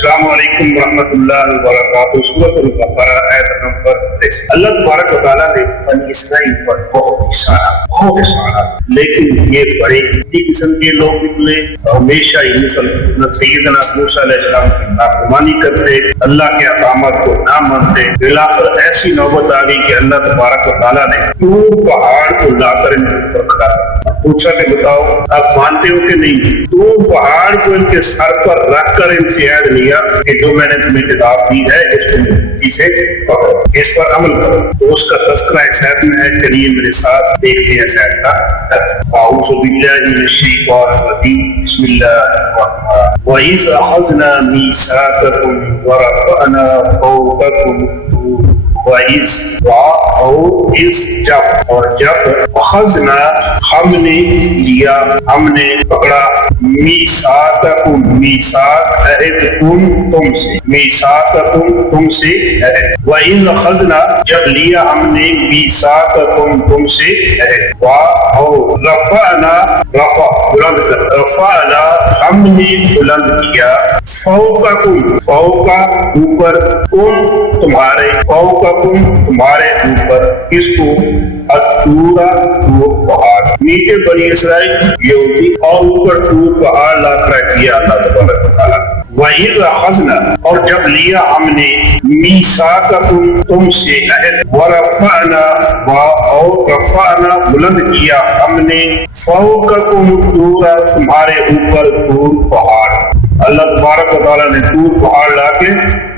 السلام علیکم ورحمۃ اللہ وبرکاتہ۔ سورۃ البقرہ آیت نمبر 30۔ اللہ تبارک و تعالیٰ نے بنی اسرائیل پر بہت اشارہ، لیکن یہ بڑے ہی قسم کے لوگ نکلے، ہمیشہ ہی سیدنا موسیٰ علیہ السلام کی نافرمانی کرتے، اللہ کے احکامات کو نہ مانتے۔ بالآخر ایسی نوبت آ گئی کہ اللہ تبارک و تعالیٰ نے طور پہاڑ کو لا کر ان کے اوپر کھڑا کیا۔ پوچھا کہ بتاؤ آپ مانتے ہو کہ نہیں؟ طور پہاڑ کو ان کے سر پر رکھ کر ان سے عہد لیا کہ جو میں نے تمہیں کتاب دی ہے اس کو مضبوطی سے پکڑو، اس پر عمل کرو۔ تو اس کا تذکرہ اس آیت میں ہے، چلیے میرے ساتھ دیکھتے ہیں اس آیت کا ترجمہ۔ اعوذ باللہ من الشیطان الرجیم، بسم اللہ الرحمن الرحیم۔ وَإِذْ أَخَذْنَا مِيثَاقَكُمْ وَرَفَعْنَا فَوْقَكُمُ الطُّورَ اور اس جب اخذنا ہم نے لیا، ہم نے پکڑا، میثاقکم میثاق عہد تم سے، میثاقکم تم سے عہد، وَإِذْ اخذنا جب لیا ہم نے میثاقکم تم سے عہد، اور رفعنا بلند کر، رفعنا ہم نے بلند کیا، فوقکم فوقا اوپر، تمہارے فوقکم تمہارے اوپر، کس کو؟ الطورا طور پہاڑ، نیچے بنی اسرائیل یہودی اور اوپر طور پہاڑ لا کر کیا اللہ تبارک و تعالیٰ۔ وَإِذْ أَخَذْنَا اور جب لیا ہم نے مِيثَاقَكُمْ تم سے عہد، وَرَفَعْنَا اور رفعنا بلند کیا ہم نے، فَوْقَكُمُ الطُّورَ تمہارے اوپر طور پہاڑ۔ اللہ تبارک و تعالیٰ نے طور پہاڑ لا کے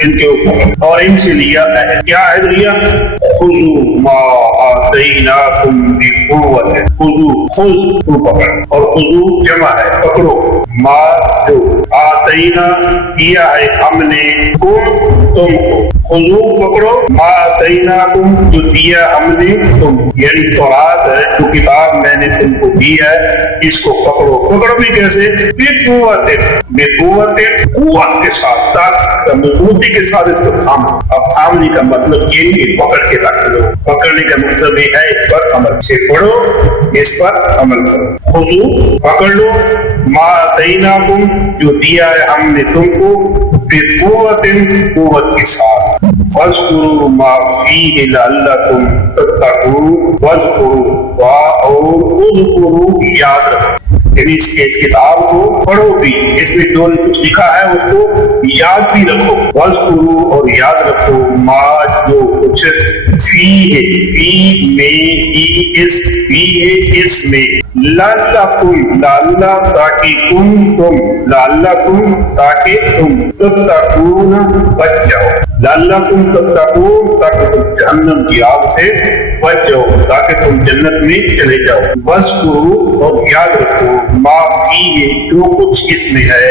ان کے اوپر اور ان سے لیا عہد۔ کیا عہد لیا؟ خذوا ما آتیناکم بقوۃ، خذ تو پکڑ، اور خذوا جمع ہے پکڑو، ما جو، آتینا دیا ہے ہم نے، تم کو، خذوا پکڑو، ما آتیناکم جو دیا ہم نے تم، یعنی تورات ہے جو کتاب میں نے تم کو دی ہے، اس کو پکڑو۔ پکڑو بھی کیسے؟ بقوت، قوت کے ساتھ، مضبوطی کے ساتھ اس کو تھامو۔ اب تھامنے کا مطلب یہ نہیں پکڑ کے رکھ لو، پکڑنے کا مطلب یہ ہے اس پر عمل، سے پڑھو اس پر عمل کرو۔ خذو پکڑ لو، ما آتیناکم جو دیا ہے ہم نے تم کو، بقوت قوت کے ساتھ، واذکروا ما فیہ لعلکم تتقون، واذکروا اور اذکروا یاد رکھو، یعنی اس کتاب کو پڑھو بھی، اس میں جو کچھ لکھا ہے اس کو یاد بھی رکھو، وَاذْكُرُوا اور یاد رکھو، ما جو کچھ فی میں، اس میں، لعلکم تاکہ تم تتقون بچ جاؤ، لعلکم تتقون تاکہ تم جہنم کی آگ سے بچ جاؤ، تاکہ تم جنت میں چلے جاؤ، وَاذْكُرُوا اور یاد رکھو، ما فیہ جو کچھ اس میں ہے،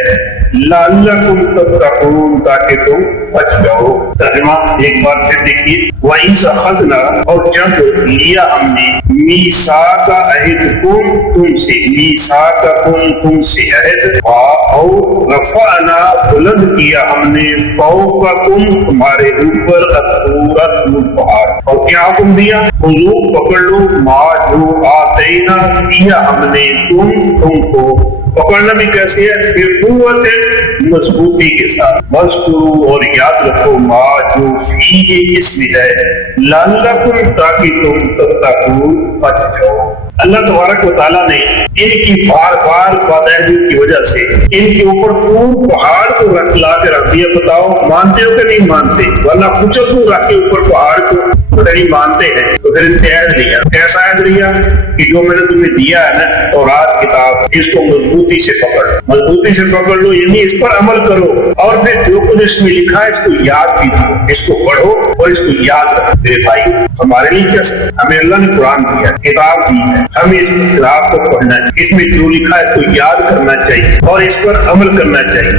لعلکم تتقون تاکہ تم بچ جاؤ۔ ترجمہ ایک بار پھر دیکھیے، وَإِذْ أَخَذْنَا اور جب لیا ہم نے، میثاق عہدکم تم سے، میثاقکم تم سے عہد، اور رفعنا بلند کیا ہم نے، فوقکم تمہارے اوپر، الطور پہاڑ، اور کیا حکم دیا؟ خذو پکڑ لو، ما جو آتینا دیا ہم نے تم کو، پکڑنا بھی کیسے ہے؟ بقوت مضبوطی کے ساتھ، واذکروا اور یاد رکھو، ما جو فیہ اس میں ہے، لعلکم تاکہ تم تتقون بچ جاؤ۔ اللہ تبارک و تعالیٰ نے ان کی بار بار پابندی کی وجہ سے ان کے اوپر طور پہاڑ کو لا کے رکھ دیا۔ بتاؤ مانتے ہو کہ نہیں مانتے؟ ورنہ پوچھو کیوں رکھ کے اوپر پہاڑ کو، نہیں مانتے ہیں تو پھر ان سے عہد لیا۔ کیسا عہد لیا؟ کہ جو میں نے تمہیں دیا ہے نا تورات کتاب، اس کو مضبوطی سے پکڑ لو، یعنی اس پر عمل کرو، اور پھر جو کچھ اس میں لکھا ہے اس کو یاد بھی کرو، اس کو پڑھو اور اس کو یاد رکھو۔ میرے بھائی ہمارے لیے کیا، ہمیں اللہ نے قرآن دیا، کتاب دی ہے، ہمیں اس کتاب کو پڑھنا ہے، اس میں جو لکھا ہے اس کو یاد کرنا چاہیے اور اس پر عمل کرنا چاہیے۔